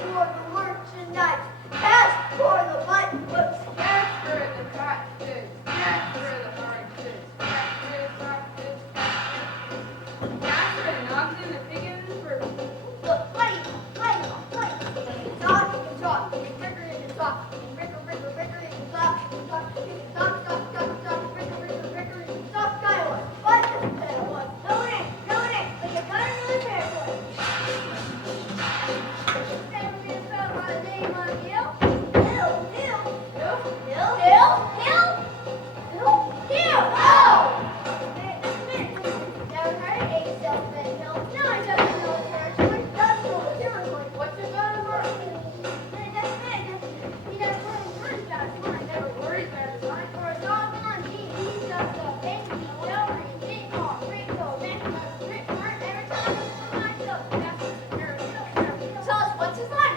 for the merchandise, cash for the button books, cash for the cotton goods, cash for the hard goods, cash for the soft goods, cash for the oxen, the pigeons, for the play, you can talk, you can talk, you can fricker, you can talk, you can fricker, you can talk, you can talk, you can talk, fricker, you can talk, Iowa. What is that one? No it ain't, but you got another pair for it. Never been spelled by the name on Hill. what's it about a bird?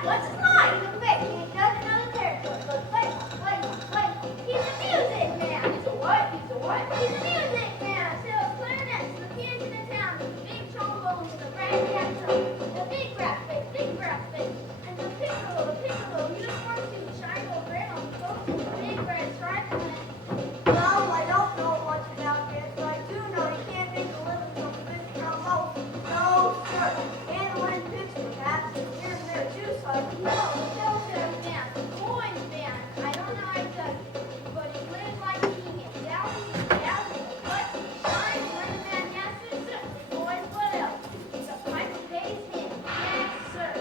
What's his line? He's a big. He does another territory. So play. He's a music man. He's a what? He's a what? He's a music man. Sells clarinets to the kids in the town. The big trombones and the ragtag trumpet. The big brass bass. And the piccolo. He just wants to shine over red on the coat with the big red stripe on it. Well, I don't know much about this, but I do know you can't make a living from the big trombone. No, sir. And when picture perhaps is here and there too, so I can know. Military band, boys band. I don't know how to tell you, but he lives like he can. Down in the butt, he shines when the man has to sit. Boys, what else? The pipe pays him. Yes, sir.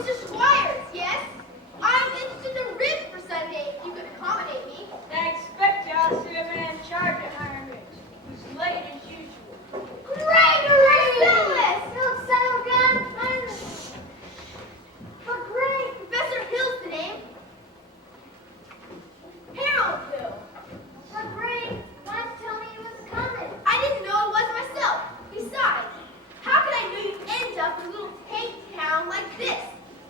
Mr. Squires, yes? I'm interested in a rib for Sunday, if you could accommodate me. I expect y'all see a man in charge of hiring ribs, who's late as usual. Gregory! Marcellus! Don't settle down. But Greg, Professor Hill's the name. Harold Hill. But Greg, why didn't you tell me he was coming? I didn't know it was myself. Besides, how could I know you'd end up in a little tank town like this?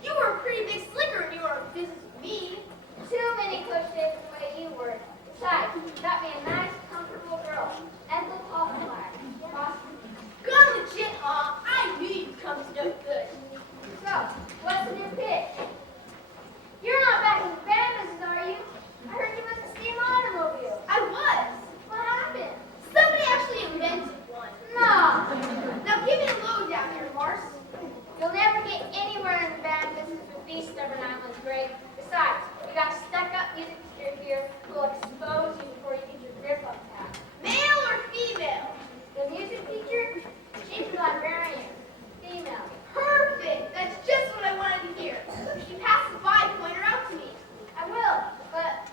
You were a pretty big slicker when you were on business with me. Too many cushions the way you were. Besides, you got me a nice, comfortable girl. Ethel Hoffmeyer. Gone legit, huh? I knew you'd come to no good. So, what's the new pitch? You're not back in the band business, are you? I heard you was a steam automobile. I was. What happened? Somebody actually invented one. No. Now give me a lowdown here, Mars. You'll never get anywhere in the band business with these stubborn islands, Greg. Besides, you got a stuck-up music teacher here who will expose you before you get your grip on that. Male or female? The music teacher? She's a librarian. Female. Perfect! That's just what I wanted to hear. If she passes by, point her out to me. I will, but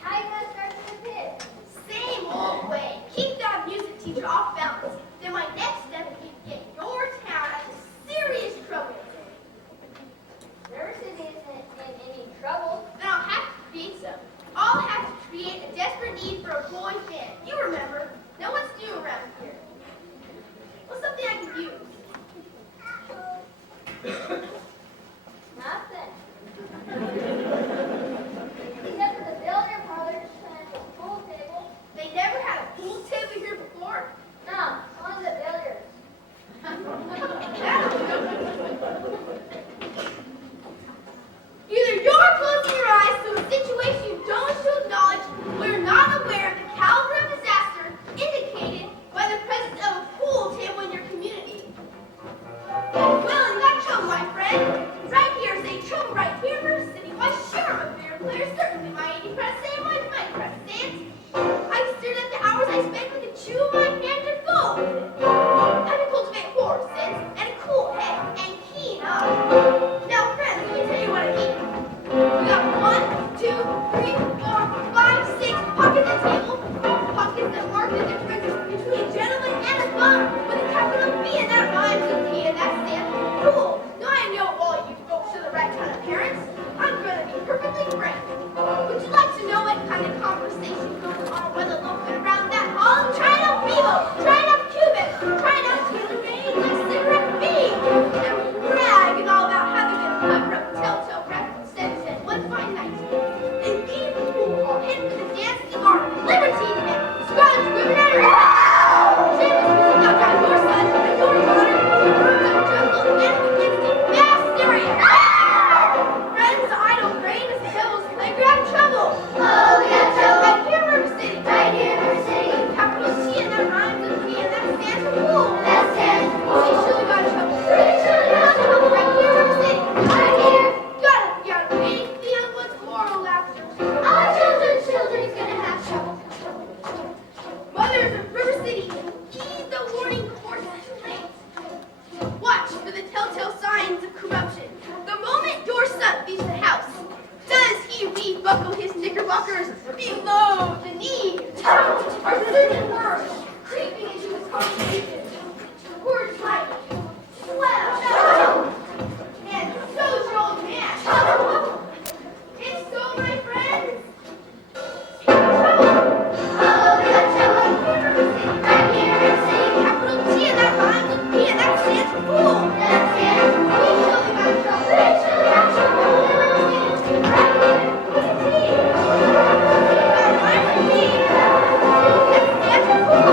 how you gonna start the pit? Same old way. Keep that music teacher off balance. Then my next step will be to get your town out of serious trouble. River City isn't in any trouble. Then I'll have to create some. I'll have to create a desperate need for a boy band. You remember. Now what's new around here? What's something I can use? Nothing. Except for the billiard parlor and the pool table. They never had a pool table here before? No, only the billiards. Either you're closing your eyes to a situation you don't wish to acknowledge, or you're not aware of the caliber of disaster indicated by the presence of a pool table in your community. Well, you got trouble, my friend. Right here, say trouble right here in River City. Why, sure, I'm a beer player. Certainly my 80 president, mine's my president. I consider that the hours I spent with the chew of my hand are full. I can cultivate horse sense and a cool head and keen eye. Now, friends, let me tell you what I mean. We got 1, 2, 3, 4, 5, 6 pockets at the table. Pockets that mark the difference between a gentleman and a bum with a capital B, and that rhymes with P, and that stands for cool. Now I know all you folks are the right kind of parents. I'm gonna be perfectly frank. Would you like to know what kind of conversation goes on when the loafing around that hall? Trying out Mable, trying out Cuban, trying out tailor-made like cigarette beans, and bragging all about having been cut from telltale breath sense and one fine night. And being in the pool hall, heading for the dance in the garden, liberty man, Scarlet's ribbon at her head. Shameless music out down your son and your daughter, the birds of the jungle, and begins the mass hysteria. Friends, I don't reign as the devil's playground trouble. Oh, we got trouble right here in River City. Right here in River City. Capital C, and that rhymes with P, and that stands for pool. That stands for pool. We surely got trouble. We surely got trouble right here in River City. Right here. Gotta be out of waiting for the young one's moral laughter. Our children's gonna have trouble. Mothers of River City, heed the warning before it's too late. Watch for the telltale signs of corruption. The moment your son leaves the house, does he rebuckle his knickerbockers below the knee? Or does it worse, creeping into his conversation? Words like, well, and so's your old man. If so, my friends, oh, we got trouble right here in River City. Capital T, and that rhymes with P, and that stands for pool. That stands for pool. We surely got trouble. We surely got trouble. Right here with a T. That rhymes with P. That stands for pool.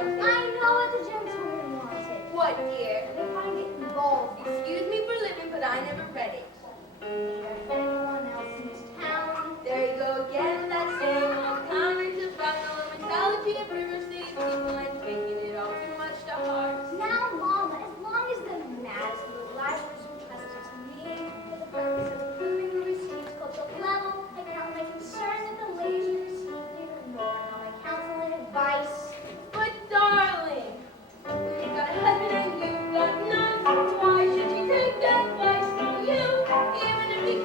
wanted. I know what the gentleman wanted. What, dear? To find it involved. Excuse me for living, but I never read it. If anyone else in this town. There you go again with that same old counter-to-buckle mentality of River City people and taking it all too much to heart. Now, Mama, as long as the matters of the libraries entrusted to me for the purpose of improving the received cultural level, I count my concern that the ladies who receive neither nor all my counsel and advice. But darling, you've got a husband and you've got none, so why should she take advice from you? Even if you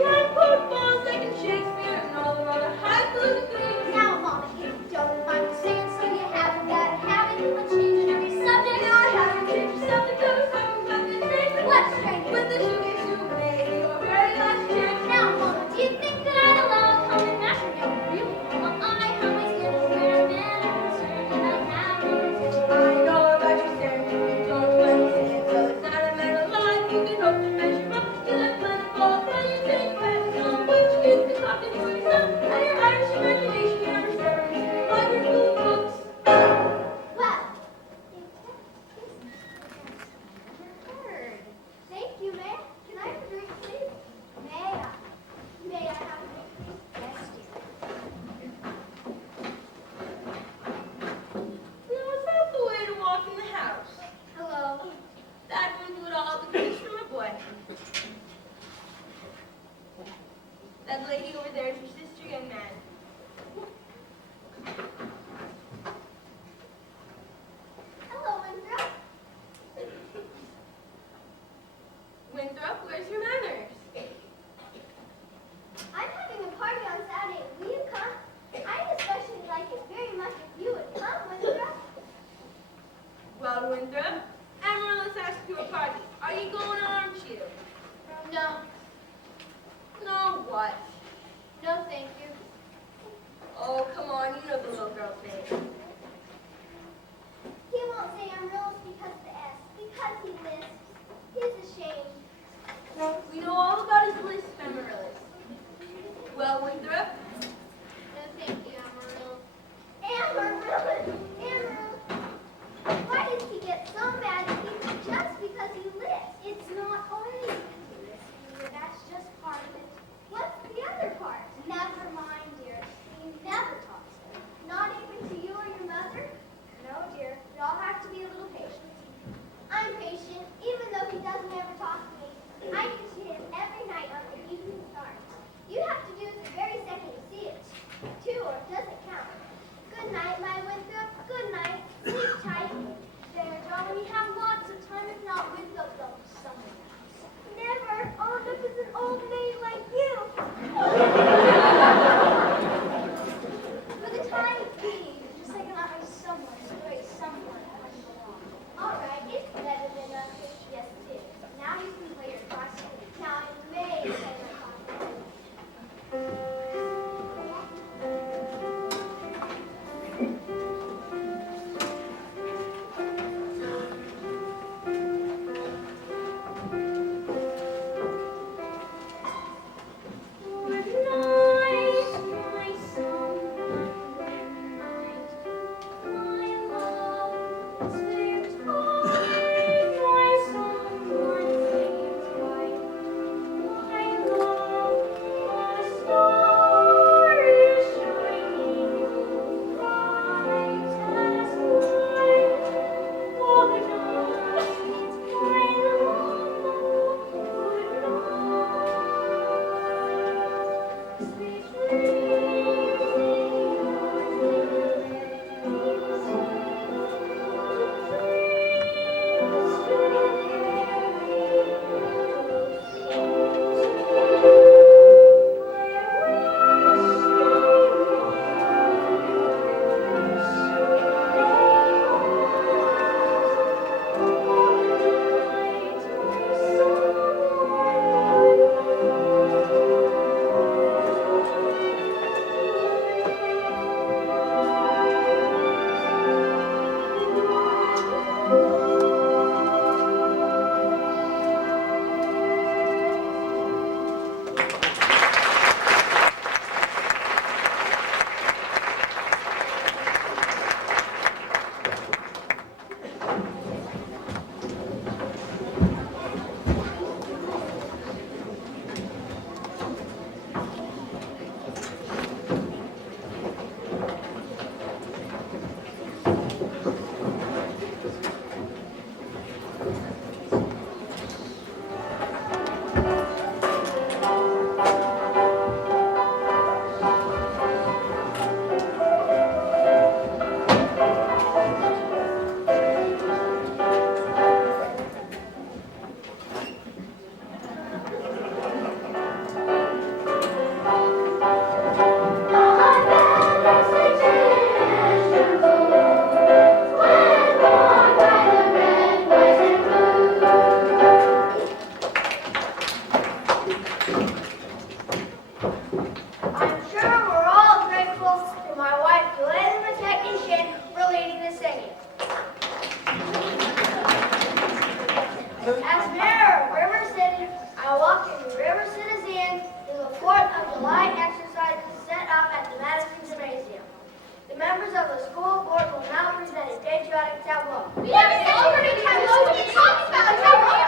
members of the school board will now present a patriotic tableau. We haven't offered a tableau. What are you talking about? A tableau?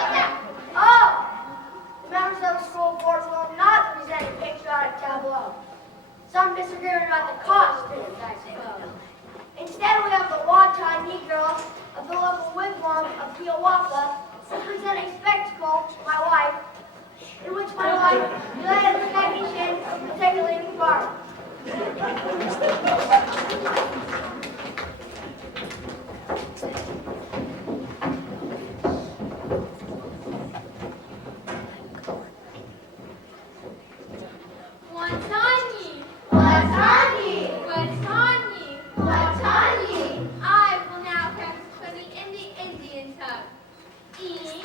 Oh! The members of the school board will not present a patriotic tableau. Some disagreement about the costumes, I suppose. Instead, we have the Watan Negroes of the local wigwam of Hiawatha representing spectacle, my wife, in which my wife, related to technician, will take a leading part. I will now practice for the Indian tongue. Teen,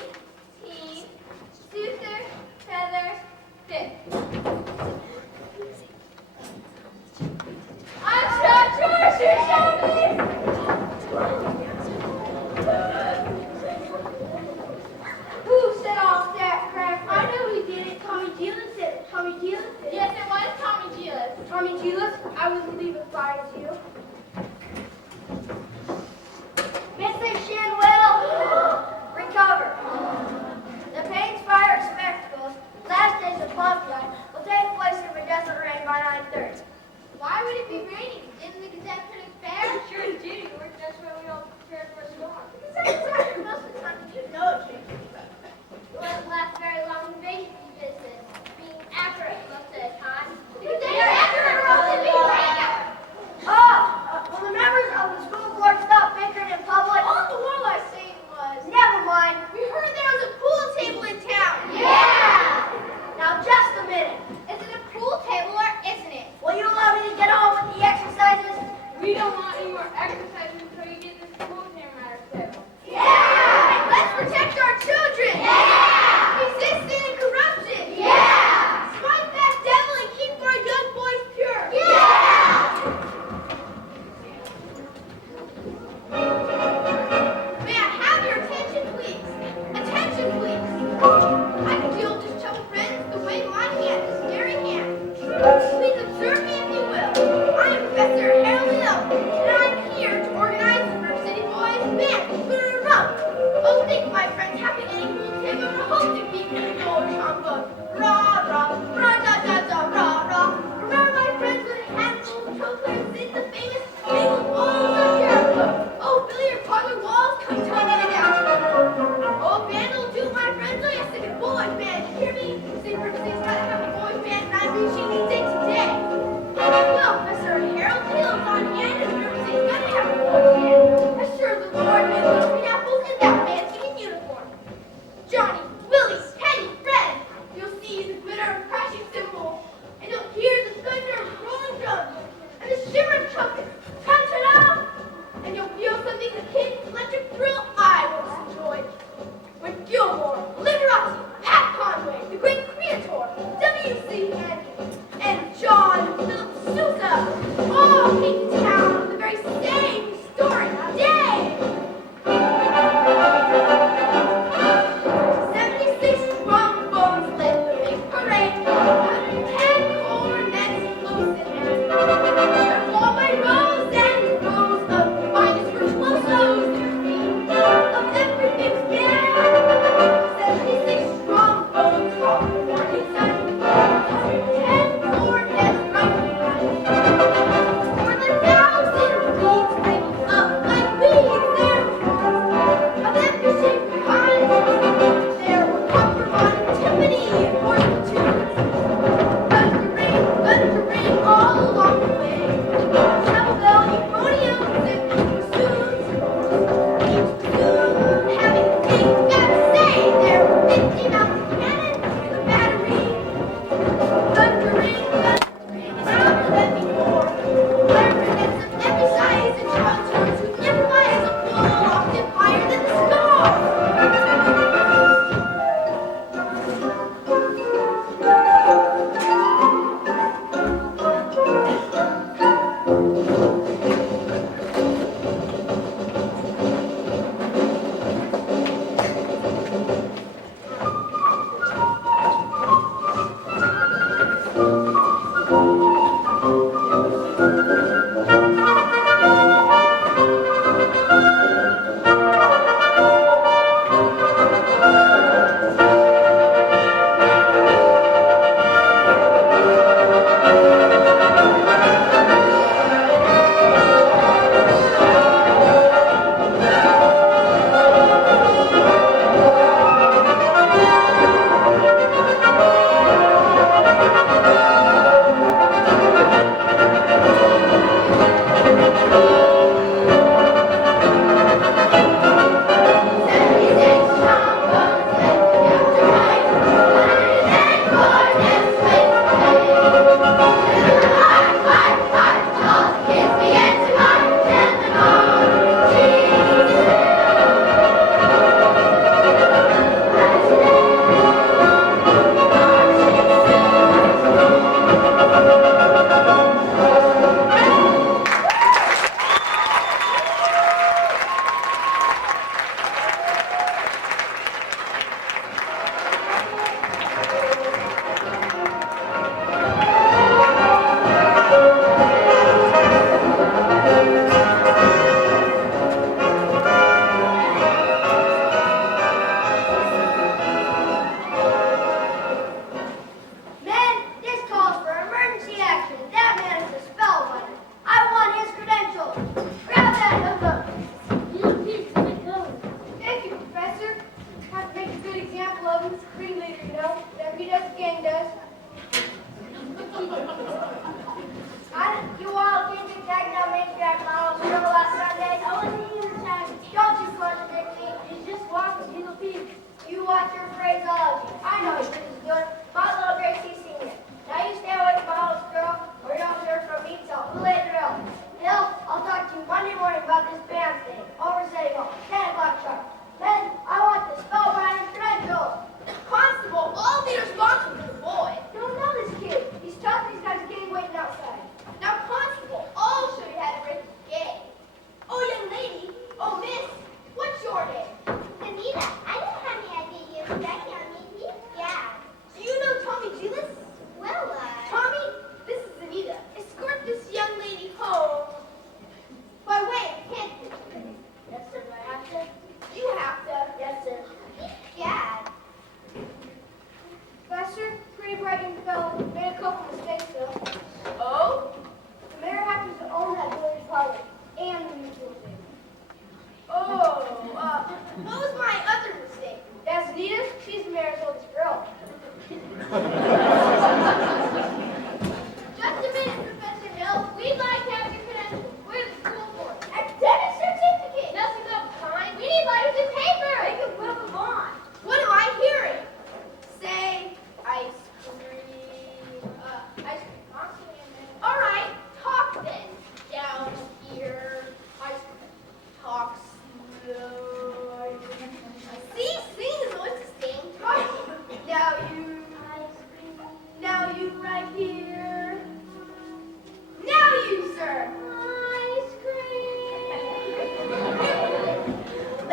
Suther, feather, fit. I'm Who set off that crap? I know he did it. Tommy Gillis did it. Tommy Gillis did it. Yes, it was Tommy Gillis. Tommy Gillis, I wouldn't leave as far as you. Mr. Shinwell, recover. The paint-inspired spectacles, last days of pub night, will take place if it doesn't rain by 9:30. Why would it be raining? Didn't the Gazette print it fair? Sure did, George. That's why we all prepared for a storm. Most of the time, you know it. It won't last very long in vacancy business, being accurate most of the time. The Gazette Yeah, is accurate or else it'd be raining. Will the members of the school board stop bickering in public? All the world I saying was, Never mind. we heard there was a pool table in town. Yeah! Now, just a minute. Is it a pool table or isn't it? Will you allow me to get on with the exercises? We don't want any more exercise until you get this school camera out of table. Yeah! Let's protect our children. Yeah! Resist sin and corruption. Yeah! Fight that devil and keep our young boys pure. Yeah! May I have your attention, please? Attention, please. I can deal with this trouble, friends, the way my hand is very hand. Please observe me if you will. I am Professor Harold Hill, and I'm here to organize the River City Boys Band. Oh, think, my friends, happy any pool table or hosting people in the old trombone. Rah, rah, rah, da, da, da, rah, rah. Remember, my friends, when it had little chokers in the famous Mable walls of Jericho. Oh, billiard parlor walls come tumbling down. Oh, band will do, my friends. Oh, yes, sing a boys band. You hear me? Sing River City's got to have a boys band, and I believe she needs it today. Well, Professor Harold Hill's on hand, and River City's got to have a boys band. Assure the Lord may little green apples in that fancy in uniform. Johnny, Willie, Teddy, Fred, you'll see the glitter of crashing cymbals, and you'll hear the thunder of rolling drums, and the shimmer of trumpets. Ta-ta-da! And you'll feel something akin to electric thrill I once enjoyed. When Gilmore, Liberati, Pat Conway, the great creator, W.C. and John Philip Sousa all came to town on the very same historic day. 76 trombones led the big parade, 10 cornets close in hand. And Broadway rose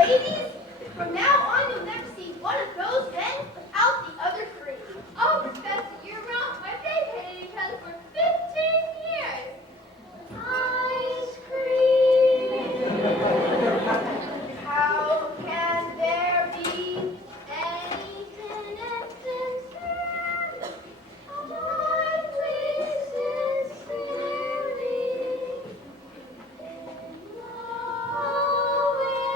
ladies, from now on you'll never see one of those men without the other three. Oh, Professor, you're wrong. My they've hated each other for 15 years. Ice cream. How can there be Anything else than my sweet sincerity. Nowhere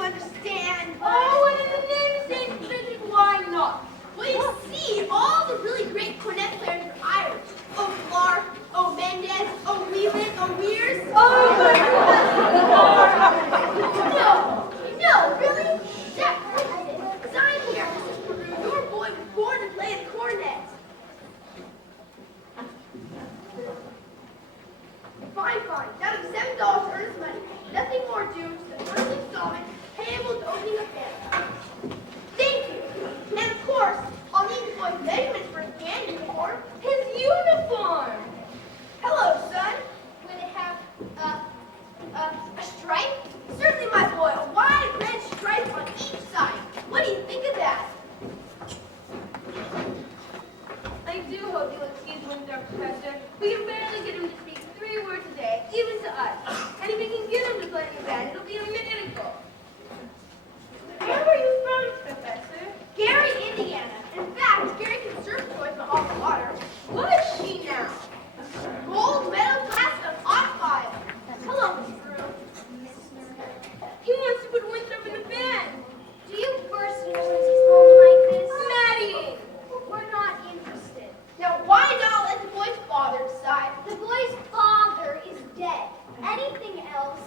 understand. Oh, and in the name of St. Bridget, why not? Well, you see, all the really great cornet players are Irish. Oh, Clark, oh, Mendez, oh, Whelan, oh, Weers. Oh, No, really? Jack, sign here, Mrs. Peru. Your boy was born to play the cornet. Fine. That was $7 earnest money. Nothing more due to the first installment payable to opening of band. Thank you. And of course, I'll need the boy's measurements for his band uniform. his uniform. Hello, son. Will it have a stripe? Certainly, my boy. A wide red stripe on each side. What do you think of that? I do hope you'll excuse Winthrop, Professor. We can barely get him to speak 3 words a day, even to us. And if we can get him to play in the band, it'll be a miracle. Where were you from, Professor? Gary, Indiana. In fact, Gary Conservatory is my alma mater. What is she now? Gold medal class of Odd Five. Hello, Miss Brew. He wants to put Winthrop in the band. Do you burst into Lindsay's home like this? Maddie! We're not interested. Now, why not let the boy's father decide? The boy's father is dead. Anything else?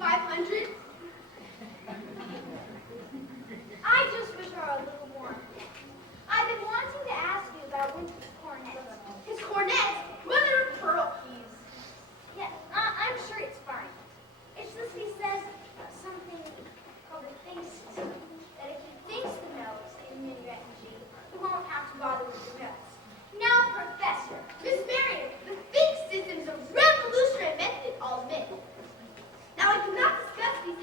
500? I just wish I were a little more. I've been wanting to ask you about Winter's cornet. His cornet? Mother of pearl keys. Yeah, I'm sure it's fine. It's just he says something called a think system, that if he thinks the notes in minuet and G, he won't have to bother with the notes. Now, Professor, Miss Marion, the think system is a revolutionary method, I'll admit. Now, I cannot discuss these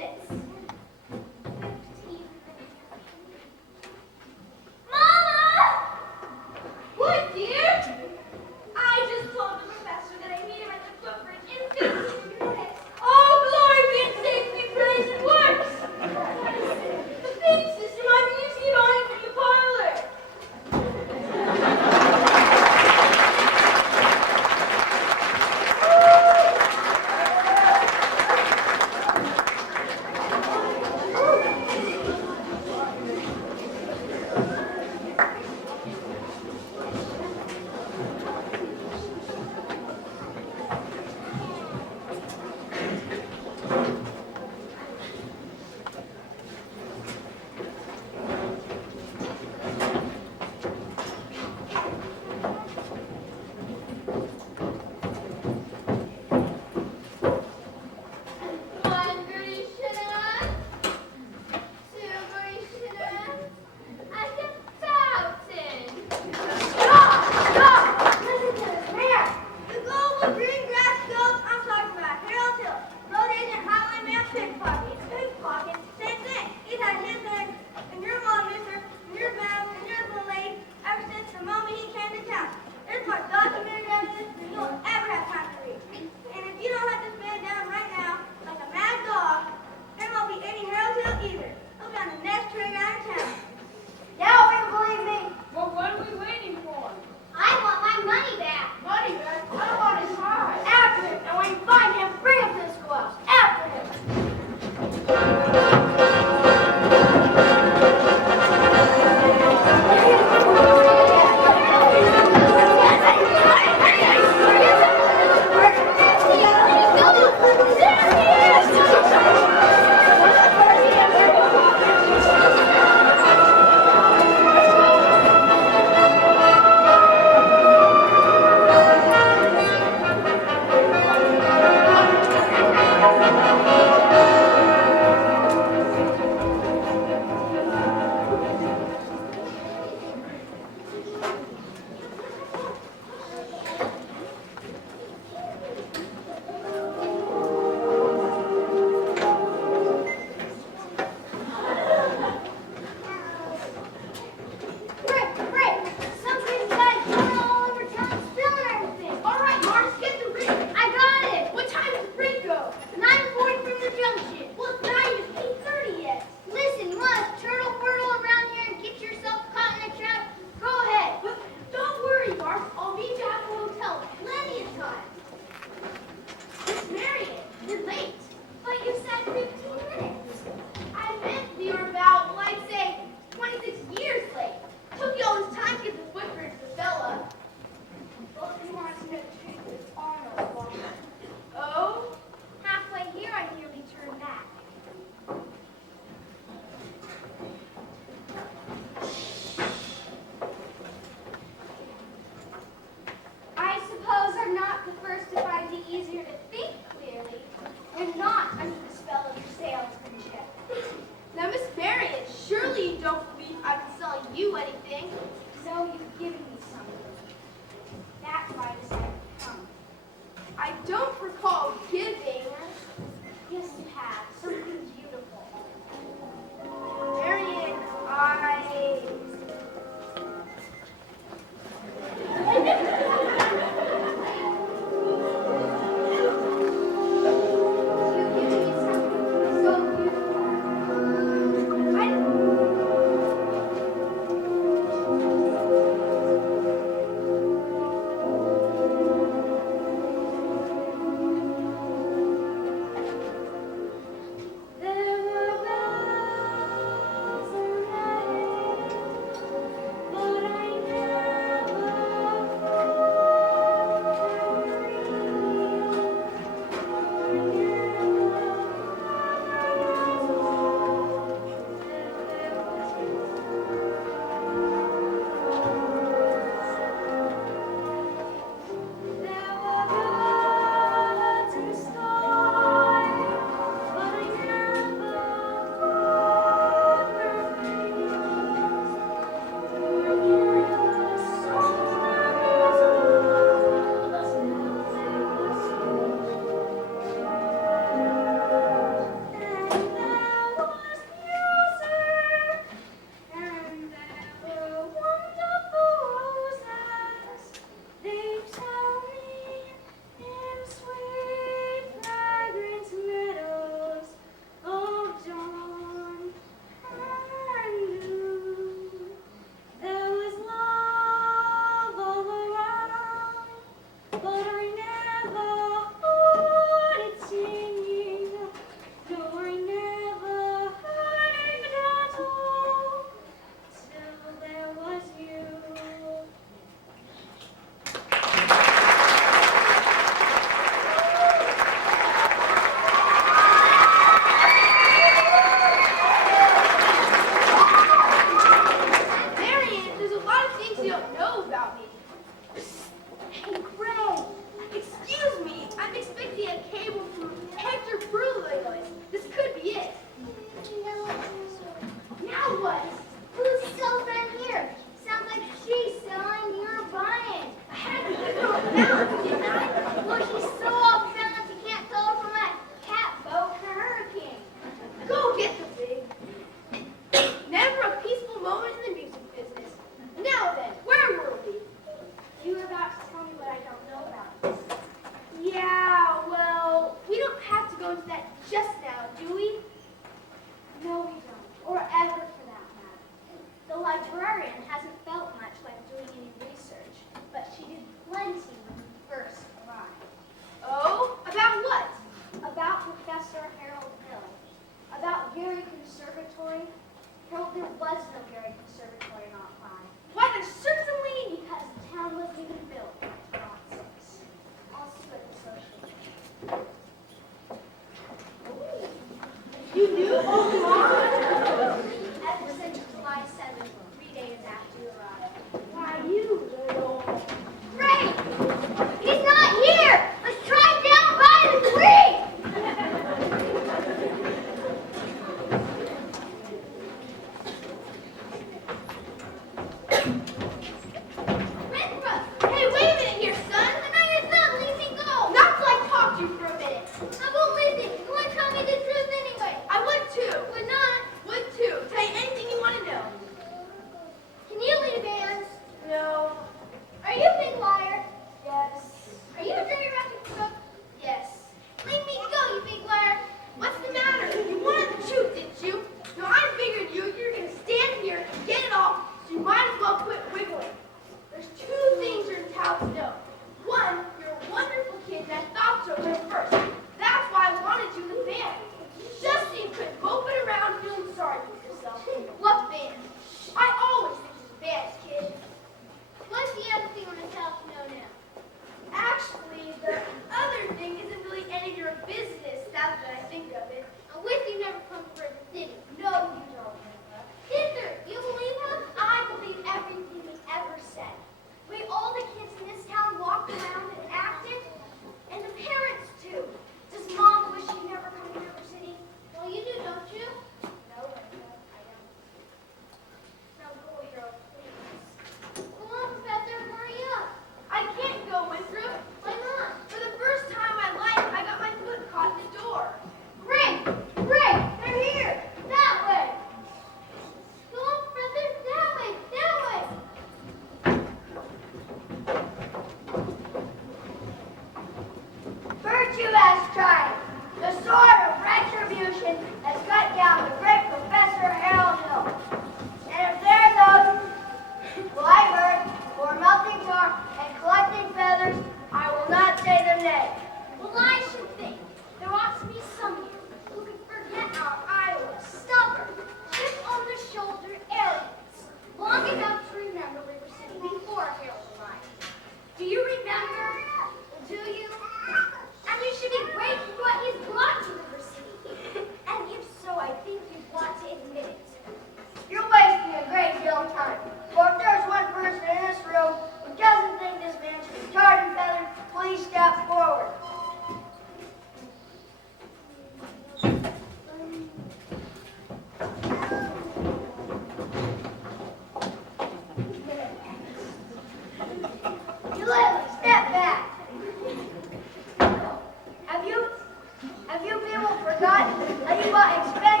forgotten how you bought expensive